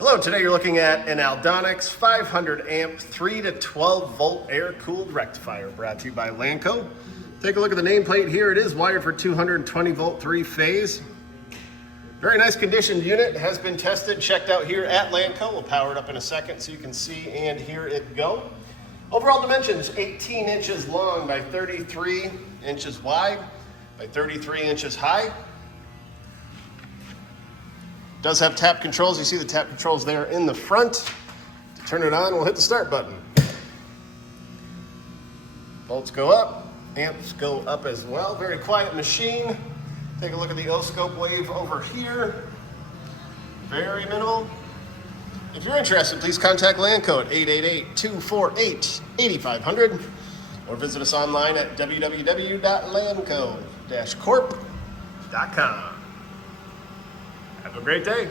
Hello, today you're looking at an Aldonex 500 amp 3 to 12 volt air-cooled rectifier brought to you by Lanco. Take a look at the nameplate here. It is wired for 220 volt 3-phase. Very nice conditioned unit. It has been tested, checked out here at Lanco. We'll power it up in a second so you can see and hear it go. Overall dimensions, 18 inches long by 33 inches wide by 33 inches high. Does have tap controls. You see the tap controls there in the front. To turn it on, we'll hit the start button. Volts go up, amps go up as well. Very quiet machine. Take a look at the O-scope wave over here. Very minimal. If you're interested, please contact Lanco at 888-248-8500 or visit us online at www.lanco-corp.com. Have a great day.